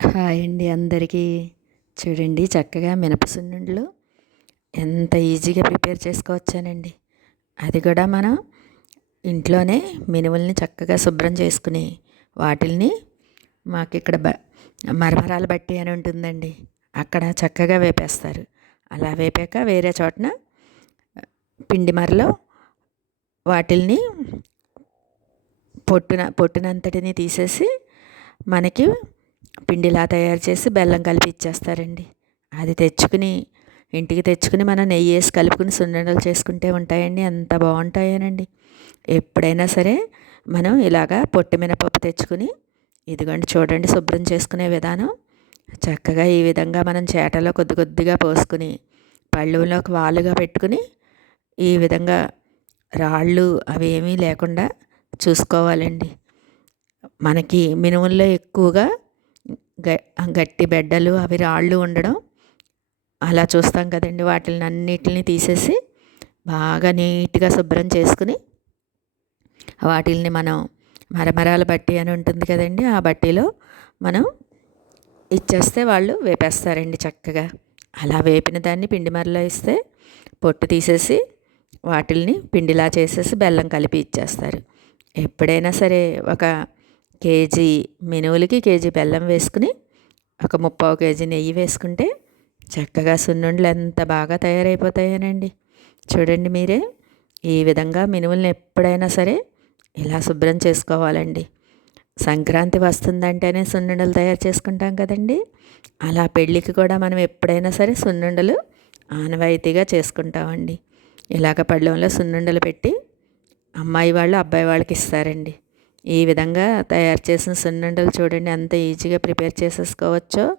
Hi అండి అందరికీ. చూడండి చక్కగా మినపసున్నుండ్లు ఎంత ఈజీగా ప్రిపేర్ చేసుకోవచ్చానండి. అది కూడా మనం ఇంట్లోనే మినుముల్ని చక్కగా శుభ్రం చేసుకుని వాటిల్ని మాకు ఇక్కడ బ మరమరాలు బట్టి అని ఉంటుందండి. అక్కడ చక్కగా వేపేస్తారు. అలా వేపాక వేరే చోటన పిండి మరలో వాటిల్ని పొట్టున పొట్టునంతటిని తీసేసి మనకి పిండిలా తయారు చేసి బెల్లం కలిపి ఇచ్చేస్తారండి. అది తెచ్చుకుని ఇంటికి తెచ్చుకుని మనం నెయ్యి వేసి కలుపుకుని సున్నుండలు చేసుకుంటే ఉంటాయండి. ఎంత బాగుంటాయనండి. ఎప్పుడైనా సరే మనం ఇలాగా పొట్టి మినపప్పు తెచ్చుకుని ఇదిగోండి చూడండి శుభ్రం చేసుకునే విధానం. చక్కగా ఈ విధంగా మనం చేటలో కొద్ది కొద్దిగా పోసుకుని పళ్ళులోకి వాలుగా పెట్టుకుని ఈ విధంగా రాళ్ళు అవి ఏమీ లేకుండా చూసుకోవాలండి. మనకి మినుముల్లో ఎక్కువగా గట్టి బెడ్డలు అవి రాళ్ళు ఉండడం. అలా చూస్తాం కదండి వాటిని అన్నిటిని తీసేసి బాగా నీట్గా శుభ్రం చేసుకుని వాటిల్ని మనం మరమరాల బట్టి అని ఉంటుంది కదండి ఆ బట్టీలో మనం ఇచ్చేస్తే వాళ్ళు వేపేస్తారండి చక్కగా. అలా వేపిన దాన్ని పిండి మరలో ఇస్తే పొట్టు తీసేసి వాటిల్ని పిండిలా చేసేసి బెల్లం కలిపి ఇచ్చేస్తారు. ఎప్పుడైనా సరే ఒక కేజీ మినువులకి కేజీ బెల్లం వేసుకుని ఒక ముప్పావు కేజీ నెయ్యి వేసుకుంటే చక్కగా సున్నుండలు ఎంత బాగా తయారైపోతాయనండి. చూడండి మీరే ఈ విధంగా మినువులను ఎప్పుడైనా సరే ఇలా శుభ్రం చేసుకోవాలండి. సంక్రాంతి వస్తుందంటేనే సున్నుండలు తయారు చేసుకుంటాం కదండి. అలా పెళ్ళికి కూడా మనం ఎప్పుడైనా సరే సున్నుండలు ఆనవాయితీగా చేసుకుంటామండి. ఇలాగ పళ్ళెంలో సున్నుండలు పెట్టి అమ్మాయి వాళ్ళు అబ్బాయి వాళ్ళకి ఇస్తారండి. ఈ విధంగా తయారు చేసిన సున్నుండలు చూడండి ఎంత ఈజీగా ప్రిపేర్ చేసేసుకోవచ్చో.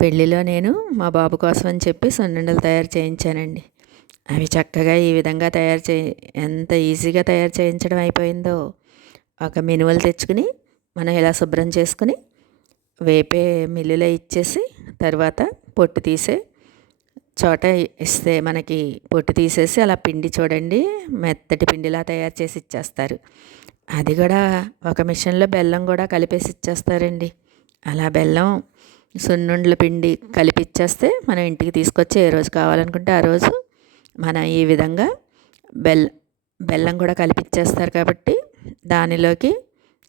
పెళ్ళిలో నేను మా బాబు కోసం అని చెప్పి సున్నుండలు తయారు చేయించానండి. అవి చక్కగా ఈ విధంగా తయారు చే ఎంత ఈజీగా తయారు చేయించడం అయిపోయిందో. ఒక మినువలు తెచ్చుకుని మనం ఇలా శుభ్రం చేసుకుని వేపే మిల్లులో ఇచ్చేసి తర్వాత పొట్టు తీసే చోట ఇస్తే మనకి పొట్టు తీసేసి అలా పిండి చూడండి మెత్తటి పిండిలా తయారు చేసి ఇచ్చేస్తారు. అది కూడా ఒక మిషన్లో బెల్లం కూడా కలిపేసి ఇచ్చేస్తారండి. అలా బెల్లం సున్నుండ్ల పిండి కలిపిచ్చేస్తే మనం ఇంటికి తీసుకొచ్చి ఏ రోజు కావాలనుకుంటే ఆ రోజు మనం ఈ విధంగా బెల్ బెల్లం కూడా కలిపిచ్చేస్తారు కాబట్టి దానిలోకి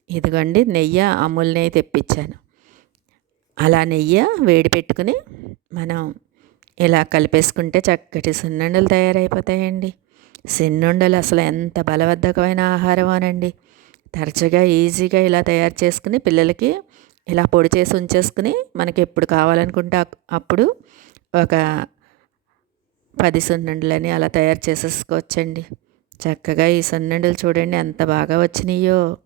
ఇదిగోండి నెయ్యి అమూల్ నెయ్యి తెప్పించాను. అలా నెయ్యి వేడి పెట్టుకుని మనం ఇలా కలిపేసుకుంటే చక్కటి సున్నుండలు తయారైపోతాయండి. సున్నుండలు అసలు ఎంత బలవర్ధకమైన ఆహారం అనండి తరచుగా ఈజీగా ఇలా తయారు చేసుకుని పిల్లలకి ఇలా పొడి చేసి ఉంచేసుకుని మనకి ఎప్పుడు కావాలనుకుంటే అప్పుడు ఒక పది సున్నుండలని అలా తయారు చేసేసుకోవచ్చండి. చక్కగా ఈ సున్నుండలు చూడండి ఎంత బాగా వచ్చినాయో.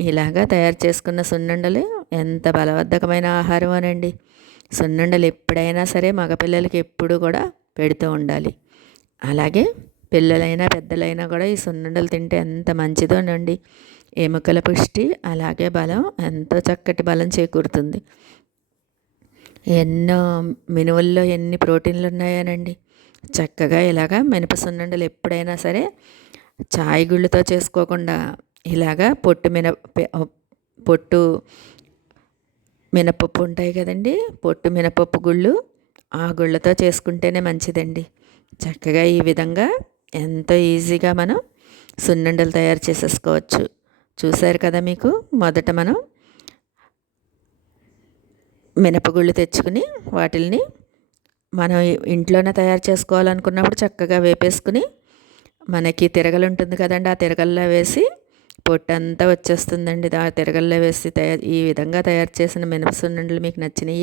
ఇలాగా తయారు చేసుకున్న సున్నుండలు ఎంత బలవర్ధకమైన ఆహారం అనండి సున్నుండలు ఎప్పుడైనా సరే మగపిల్లలకి ఎప్పుడు కూడా పెడుతూ ఉండాలి. అలాగే పిల్లలైనా పెద్దలైనా కూడా ఈ సున్నుండలు తింటే ఎంత మంచిదోనండి. ఎముకల పుష్టి అలాగే బలం ఎంతో చక్కటి బలం చేకూరుతుంది. ఎన్నో మినువుల్లో ఎన్ని ప్రోటీన్లు ఉన్నాయనండి చక్కగా ఇలాగా మినప సున్నుండలు ఎప్పుడైనా సరే చాయ్ గుళ్ళతో చేసుకోకుండా ఇలాగా పొట్టు మిన పొట్టు మినపప్పు ఉంటాయి కదండి. పొట్టు మినపప్పు గుళ్ళు ఆ గుళ్ళతో చేసుకుంటేనే మంచిదండి. చక్కగా ఈ విధంగా ఎంతో ఈజీగా మనం సున్నుండలు తయారు చేసేసుకోవచ్చు. చూశారు కదా మీకు? మొదట మనం మినపగుళ్ళు తెచ్చుకుని వాటిల్ని మనం ఇంట్లోనే తయారు చేసుకోవాలనుకున్నప్పుడు చక్కగా వేపేసుకుని మనకి తిరగలు ఉంటుంది కదండి. ఆ తిరగల్లో వేసి పొట్టంతా వచ్చేస్తుందండి. దా తిరగల్లో వేసి తయారు ఈ విధంగా తయారు చేసిన మినపసున్నుండలు మీకు నచ్చినాయి.